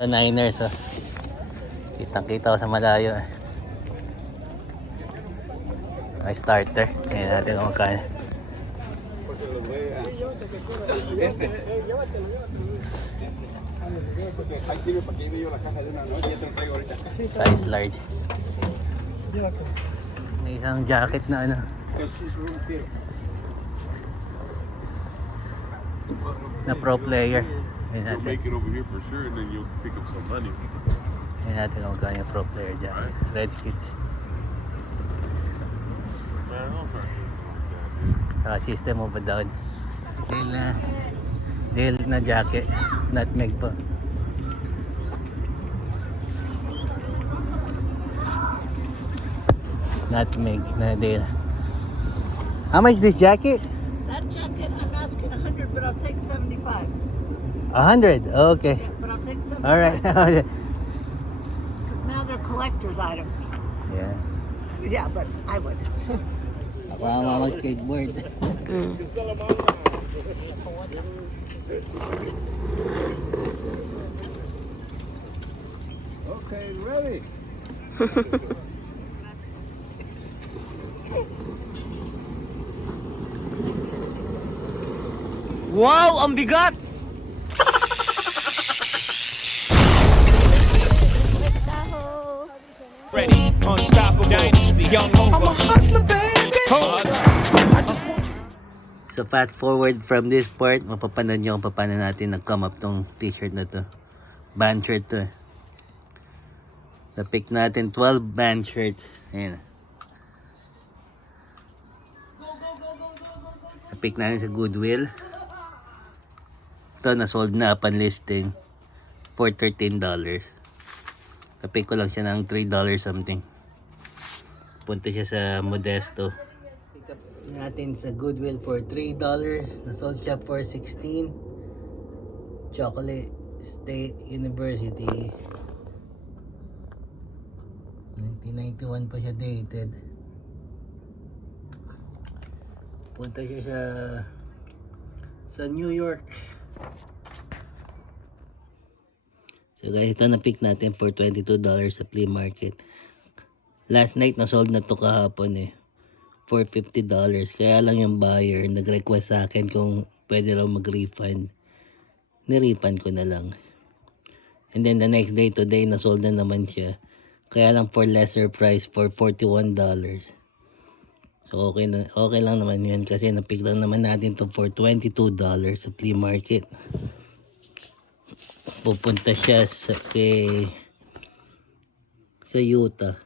Sa Niners, oh. Kitang-kita ko sa malayo. May starter. Ngayon natin kung magkano. Size large. May isang jacket na ano. Na pro player. Ngayon natin. Make it over here for sure, and then you'll pick up some money. Ngayon natin kung magkano yung pro player jacket. Red Skit. Man, those aren't Saka system of a down. Dale na jacket. Nutmeg po. Nutmeg na Dale. How much this jacket? That jacket, I'm asking 100, but I'll take 75. 100? Okay. Yeah, but I'll take 75. Alright. Because now they're collector's items. Yeah. Yeah, but I wouldn't. Ako ang mag-skateboard. Okay, ready. Wow! Ang bigat! Ready, unstoppable dynasty, young over. I'm a hustler, baby. So fast forward from this part, mapapanood nyo kung paano natin nag-come up tong t-shirt na to. Band shirt to. Na-pick natin 12 band shirt. Ayan. Na-pick natin sa Goodwill. Ito na-sold na upon listing for $13. Na-pick ko lang siya ng $3 something. Punta siya sa Modesto. Pick up natin sa Goodwill for $3. Na-sold siya for $16. Chocolate State University. 1991 pa siya dated. Punta siya sa New York. So guys, ito na-pick natin for $22 sa flea market. Last night na-sold na to kahapon for $50. Kaya lang yung buyer nag-request sa akin kung pwede raw mag-refund. Ni-refund ko na lang. And then the next day, today, na-sold na naman siya. Kaya lang for lesser price for $41. So okay lang naman yan kasi na-pick lang naman natin to for $22 sa flea market. Pupunta siya sa Utah.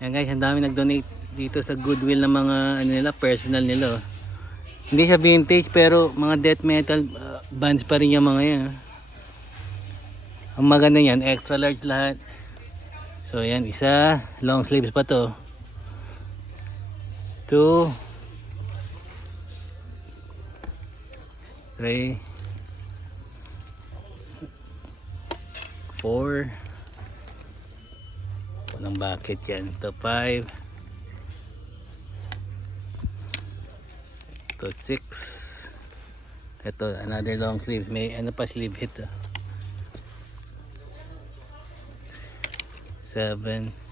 Yan guys, ang dami nag-donate dito sa Goodwill ng mga ano nila, personal nila. Hindi siya vintage pero mga death metal bands pa rin yung mga yan. Ang maganda yan, extra large lahat. So yan, isa, long sleeves pa to. 2 3 4 Walang bucket yan. Ito 5 Ito 6 Ito another long sleeve. May ano pa sleeve hit 7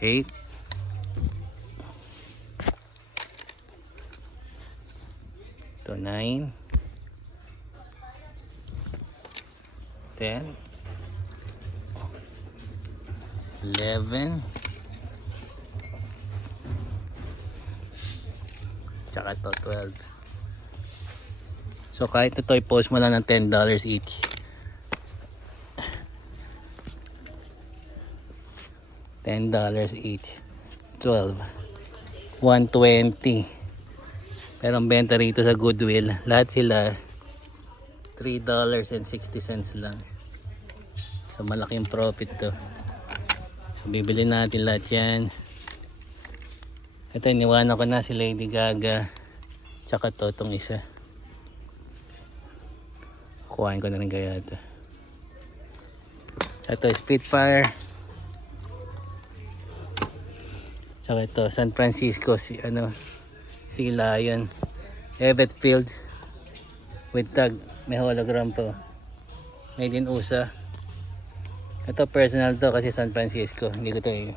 8 Ito 9 10 11 tsaka ito 12. So kahit ito i-post mo lang ng $10 each. $10 each. 12. 120. Pero ang benta rito sa Goodwill, lahat sila $3.60 lang. So malaking profit to. So bibili natin lahat yan. Ito iniwanan ko na si Lady Gaga. Tsaka to itong isa. Kuhain ko na rin kaya ito. Ito Spitfire. Tsaka ito San Francisco si Lion. Evet Field with tag. May hologram po. Made in USA. Ito personal to kasi San Francisco. Hindi ko to eh.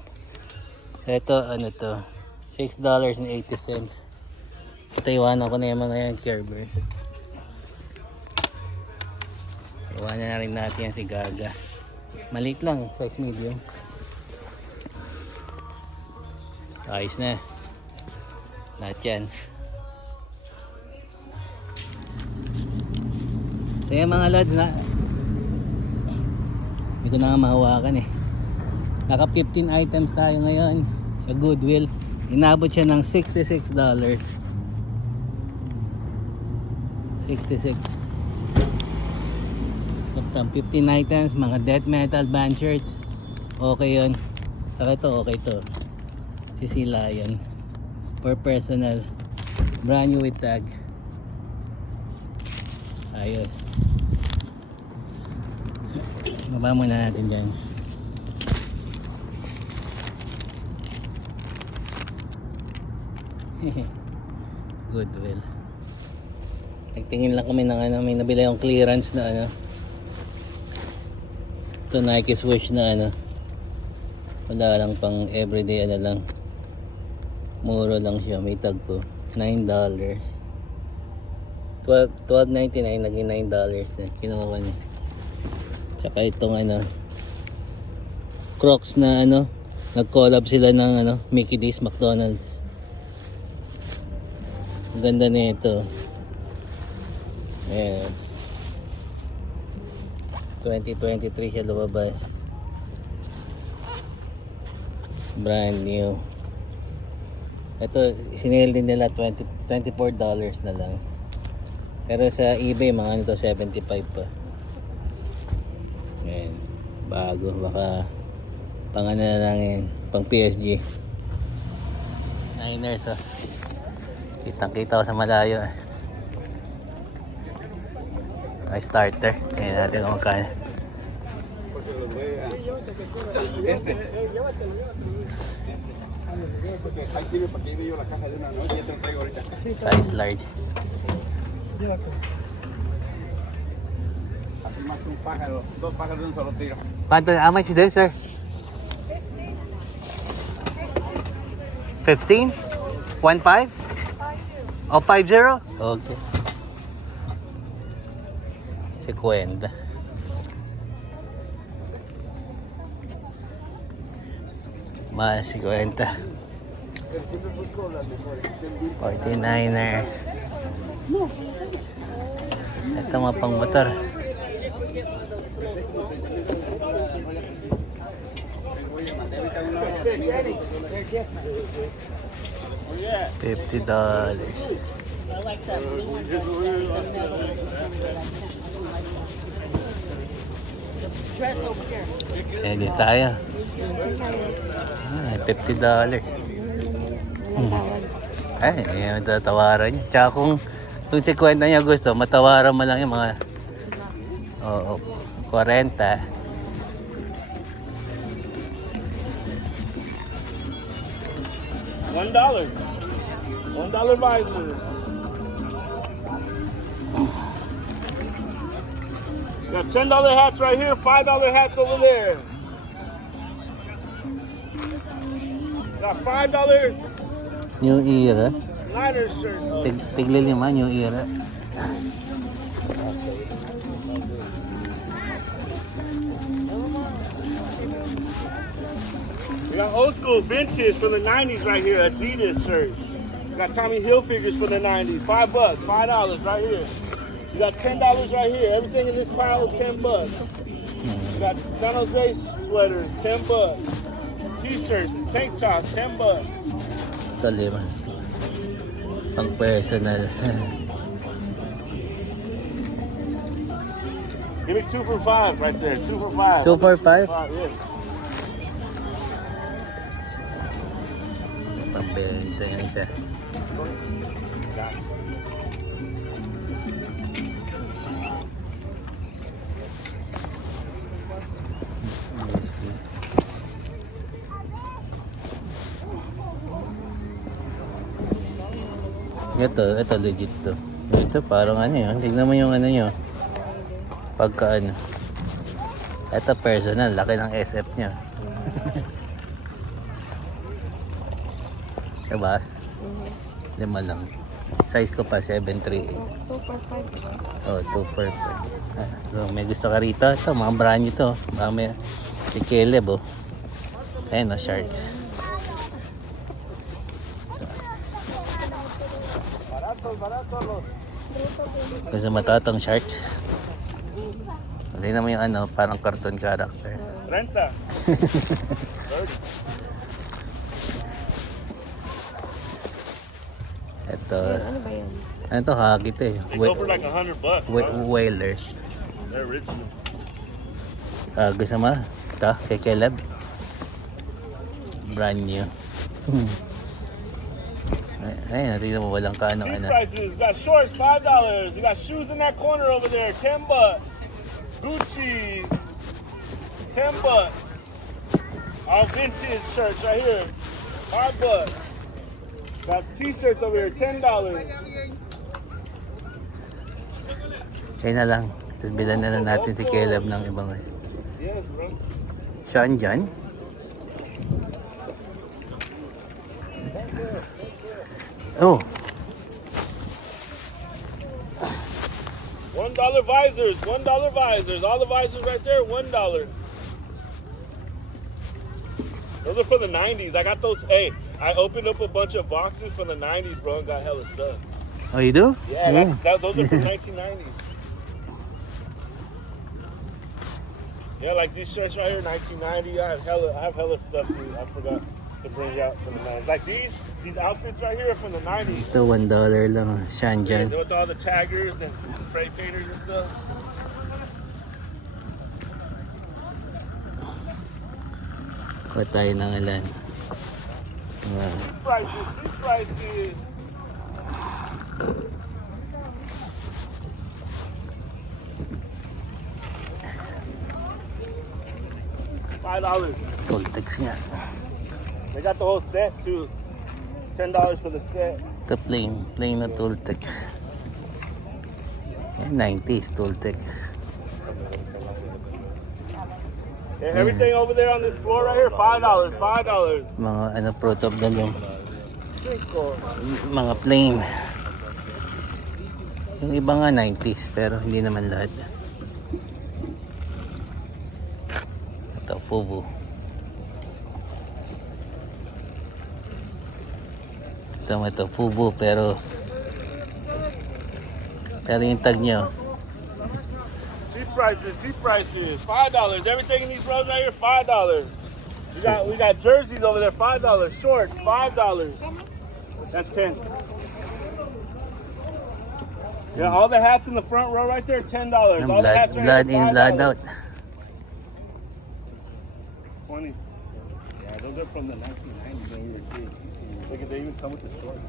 Ito ano to. $6.80. Ito iwanan ko na yung mga yan Care Bear. Iwanan na rin natin yan si Gaga. Maliit lang. Size medium. Ayos na. Lahat yan. So yung mga lods na hindi ko na nga mahawakan eh. Naka 15 items tayo ngayon sa Goodwill. Inabot siya ng $66. 66. So from 15 items, mga death metal band shirts. Okay yun. Saka ito, okay to. Si Lion. For personal. Brand new with tag. Ayos. Baba muna natin dyan. Goodwill. Nagtingin lang kami ng ano, may nabili yung clearance na ano. Ito Nike swoosh na ano. Wala lang pang everyday ano lang. Mura lang siya, may tag po. $9. $12.99 naging $9 na kinuha ko niya. Tsaka itong ano Crocs na ano, nag-collab sila ng ano, Mickey D's McDonald's. Ang ganda nito. Ayan. 2023 siya lumabas. Brand new. Ito, sinale din nila $24 na lang. Pero sa eBay, mga ano to, 75 pa. Ayan. Bago, baka pang ano na lang yan, pang PSG. Niners, oh. Kitang-kita ko sa malayo. Ay, starter. Ayan natin kung magkano. Size large. ¿Cuánto? How much is this, sir? 15? 1.5? Oh, 50? Okay. 50. Más 50. 49er. Ito mga pang motor. $50. Pwede tayo. $50. Ay, matatawaran niya. Tsaka kung 50 niya gusto, matawaran mo lang yung mga 40. $1 visors. Got $10 hats right here, $5 hats over there. Got $5 New Era. Niners shirt. Oh. Tigli 5, New Era. We got old school vintage from the 90s right here, Adidas shirts. We got Tommy Hilfigers for the 90s, $5, $5 right here. You got $10 right here. Everything in this pile is $10. You got San Jose sweaters, $10. T-shirts, tank tops, $10. Ito 5. Pang personal. Give me 2 for $5 right there. 2 for $5. 2 for 5? Yes. Pambenta yung isa. Ito legit to. Ito parang ano yun. Tignan mo yung ano nyo. Pagka ano. Ito personal. Laki ng SF niya. Diba? 5 lang. Size ko pa 738. 245. Oh, 245. So, may gusto ka rito? Ito, mga brand new to. Baka may si Caleb, oh. Ayan, oh, shark. Gusto matatang shark. Hindi naman yung ano, parang cartoon character. Renta. Ito. Ano ba yan? Ano to? Hagit eh. They go for like $100. Whaler. They're rich. Gusto mo? Ito, kay Caleb. Brand new. Ay, natin mo walang kaano These ano. prices. We got shorts, $5. We got shoes in that corner over there, $10. Gucci, $10. Our vintage shirts right here, $5. Got t-shirts over here, $10. Kaya na lang. Tapos bilan na lang natin si Caleb ng ibang Yes, bro. saan dyan? Oh, $1 visors, $1 visors. All the visors right there, $1. Those are for the 90s. I got those. Hey, I opened up a bunch of boxes from the 90s, bro, and got hella stuff. oh you do? Yeah, those are from 1990s. Yeah, like these shirts right here, 1990. I have hella stuff, dude. I forgot to bring out from the 90s. Like these outfits right here are from the 90s. Ito $1 lang. Saan Yeah, dyan? with all the taggers and spray painters and stuff. Kuha tayo ng ilan. Cheap prices, cheap prices. $5. Toltex nga. They got the whole set too. $10 for the set. Ito plain na Toltec. 90s Toltec. And everything over there on this floor right here, $5. Mga ano, Pro Top Galong. Cinco. Mga plain. Yung iba nga 90s, pero hindi naman lahat. Ito, Fubu. Ito, Fubu, pero yung tag nyo, Cheap prices. $5. Everything in these rows right here, $5. We got jerseys over there, $5. Shorts, $5. That's 10. Yeah, all the hats in the front row right there, $10. All the hats right blood here, in, $5. blood out. 20. Yeah, those are from the 1990s when we were kids. Look at, they even come with the shorts.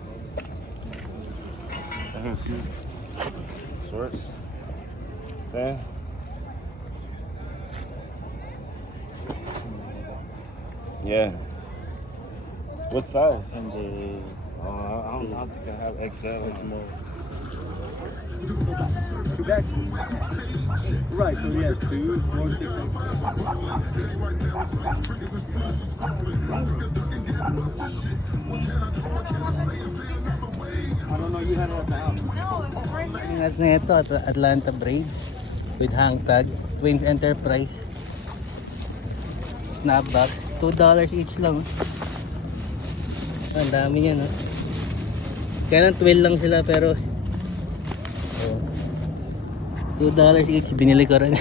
I don't see shorts. Yeah. Yeah. What size? And I don't think I have XL or small. Two back. Right, so yeah, 2, 4, 6, 8. I don't know, you had it at the house. Yung ads na ito, Atlanta Braid with hang tag, Twins Enterprise. Snapback, $2 each lang. Ang dami niya, no? Kaya lang 12 lang sila, pero $2 each, binili ko rin.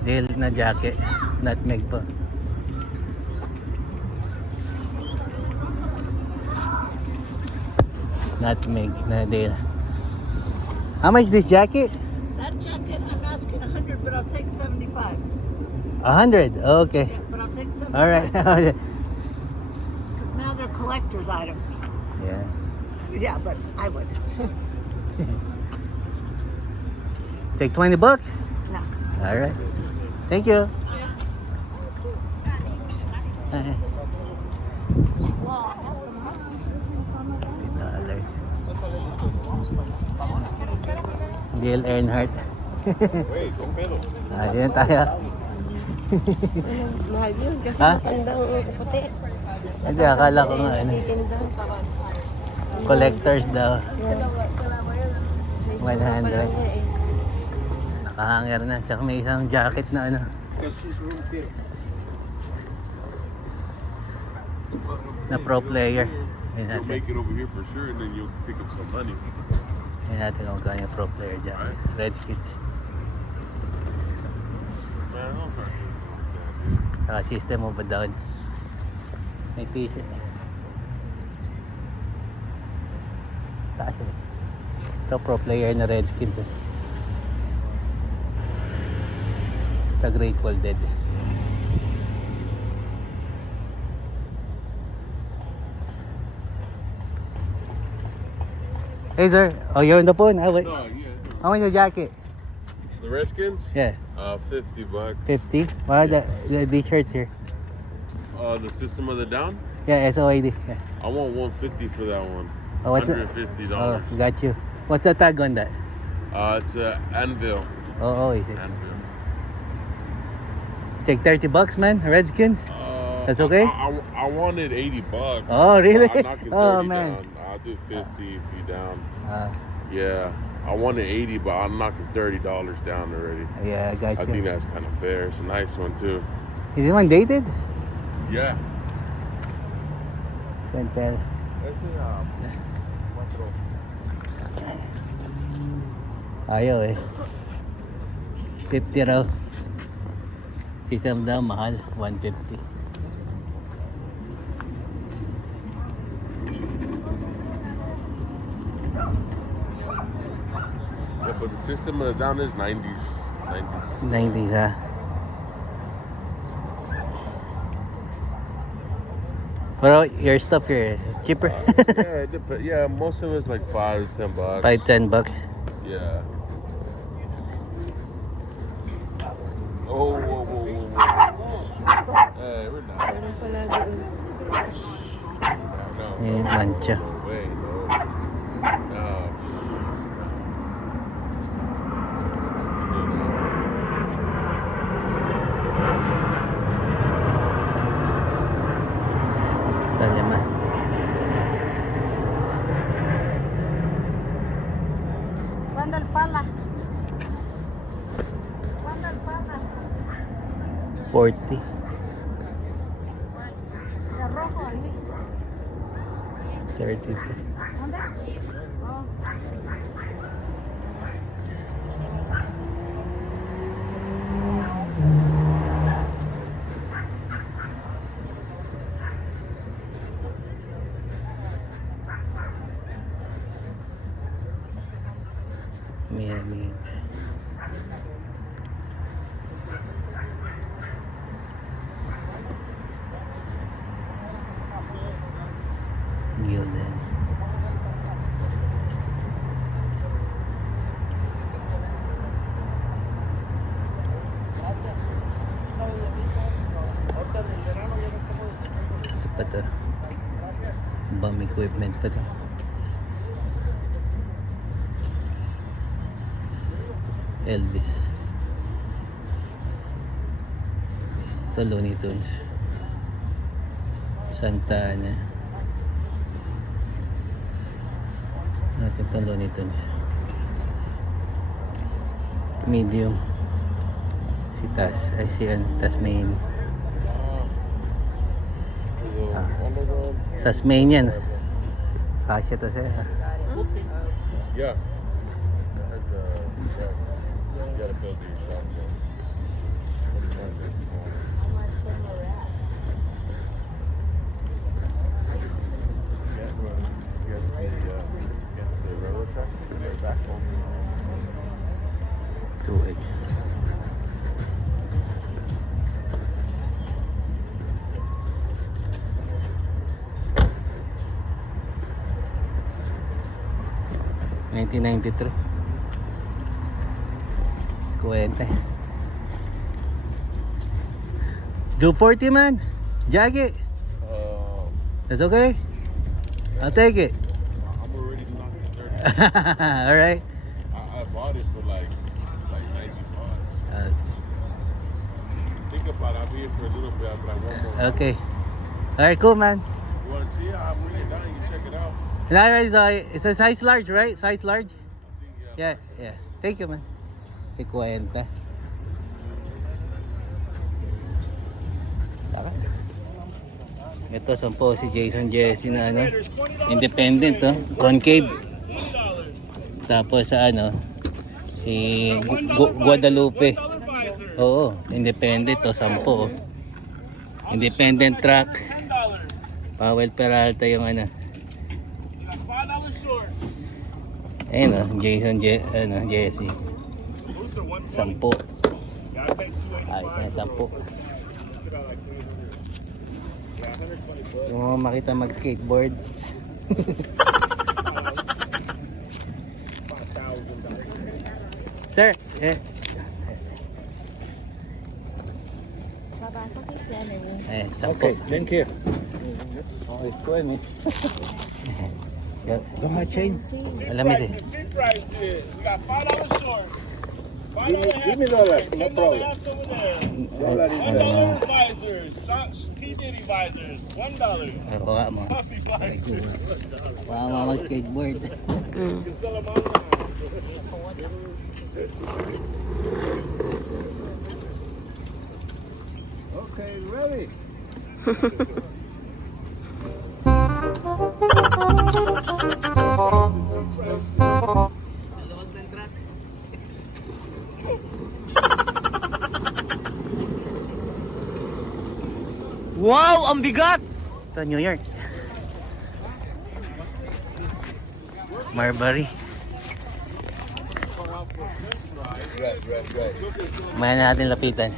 Dale na jacket, nutmeg pa. Nutmeg na Dale. How much this jacket? That jacket, I'm asking 100, but I'll take 75. 100. Okay. Yeah, but I'll take 75. All right. Because now they're collector's items. Yeah. Yeah, but I wouldn't. Take $20. No. All right. Thank you. $3. Dale Earnhardt. Wait, don't pay them. Ayan tayo. Mahal yun kasi Ha? matandang puti. Hindi, akala ko nga ano. Titindang. Collectors daw. 100. eh. Nakahanger na. Tsaka may isang jacket na ano. Na pro player. Ayan You'll natin. make it over here for sure, and then you'll pick up some money. Ayan natin kung kanya pro player jacket. Redskin. Man, those aren't Saka system of a down. May t-shirt. Taas eh. Ito pro player na Redskins eh. The Grateful Dead. Hey sir, oh you're on the phone? No, yeah. How much your jacket? The Redskins? Yeah, $50. 50. Wow, the shirts here. The System of the Down? Yeah, SOID. Yeah. I want $150 for that one. Oh, what's the- $150. Oh, got you. What's the tag on that? It's Anvil. Oh, is it? Anvil. Take $30, man. Redskin. That's okay? I wanted $80. Oh, really? I'm knocking 30 Oh, man. down. I'll do 50 if you down. Uh, Yeah, I wanted 80, but I'm knocking $30 down already. yeah, I got I you. think that's kind of fair. It's a nice one too. Is this one dated? Yeah. Can't tell. Ayaw eh. 50 raw. System daw mahal, 150. Yeah, but the System of the Down is 90s. 90s. 90s ha. Pero your stuff here, cheaper. Yeah, it yeah, most of it's like $5 to $10. $5-10. Yeah. Oh, whoa, whoa, whoa, whoa. Hey, we're not. Meron pala doon. No, Ayan, mancha. no way, no. No. Talima. Bandal pala. Bandal pala. 40. Ya rojo ali. 32. ¿Dónde? Oh. Miami. Gildan. Ito pa to. Bomb equipment pa to. Elvis. Ito Looney Tunes. Santa Ana. Natin ito Looney Tunes. Medium. Si Tas. Ay si ano. Tasmanian. Tasmanian. Kasya to siya. Yeah. That's, you gotta build it yourself. So. The railroad tracks, they're back home. 2X. $1993. Kuwente. Do 40, man. Jacket. That's okay. I'll take it. I'm already knocking 30. Alright. I bought it for like 95. Think about it. I'll be here for a little bit. I'll be like one more. Okay. Alright, cool, man. You want to see it? I'll bring it down. You can check it out. Alright, it's a size large, right? Size large? I think, yeah. Yeah. Thank you, man. 50. Tara. Ito, 10 si Jason Jesse na ano, independent to, concave. Tapos sa ano, si Guadalupe. Oo, independent to, 10. Oh. Independent truck. Powell Peralta yung ano. Ayun oh, Jason Jesse. 10. Ay, 10. Kung mo makita mag-skateboard. Sir, Okay, thank you. Oh, it's 20. Go ahead, chain. Alam mo din. Big price is. We got $5 short. Give me all that. No problem. $1 visors. P. Diddy visors. $1. Kuha mo. Puffy visors. Kuha mo mag-skateboard. You can sell them online. Okay, ready? Wow, ang bigat! Ito, New York. Marbury. Right. Maya natin lapitan.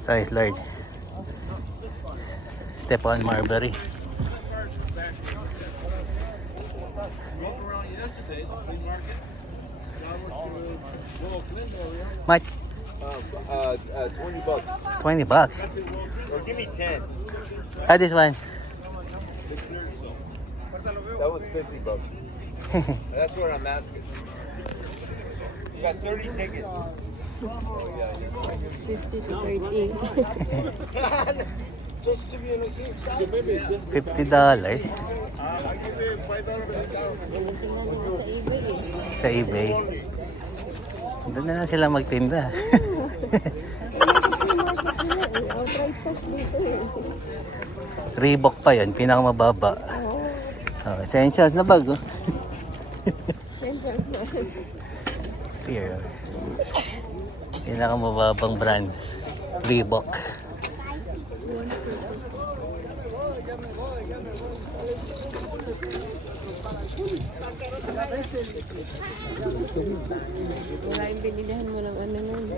Size large. Step on Marbury. Mike, 20 bucks. $20. Or give me 10. This one. That was 50 bucks. That's what I'm asking. You got 30 tickets. 50 to 30. Just to be in the seat. $50. I give it $5. Sa eBay. Doon na lang sila magtinda. Reebok pa yan, pinakamababa. Oh, essentials na bag. Oh. Here. Pinakamababang brand. Reebok. Wala yung binilihan mo ng ano nun.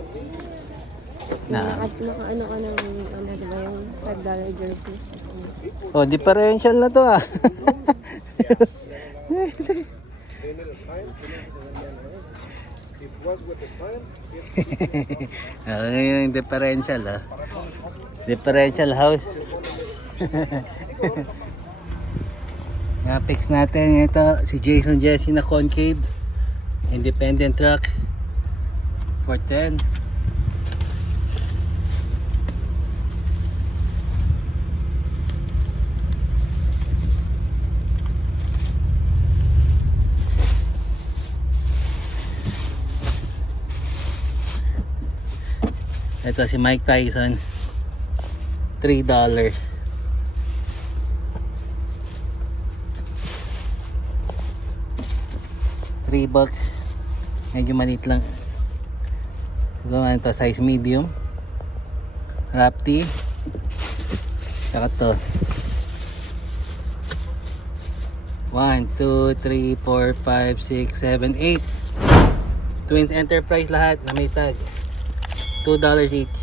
Na. Naka-ano ka ng ano diba yung $5 jersey. Oh, differential na to ah. Ano yung differential ah. Differential house. Na-fix natin ito si Jason Jesse na concave independent truck for 10. Ito si Mike Tyson, $3. $3. Medyo manit lang. So, ano to, size medium. Rapti. Saka to. 1, 2, 3, 4, 5, 6, 7, 8. Twins Enterprise lahat na may tag. $2 each.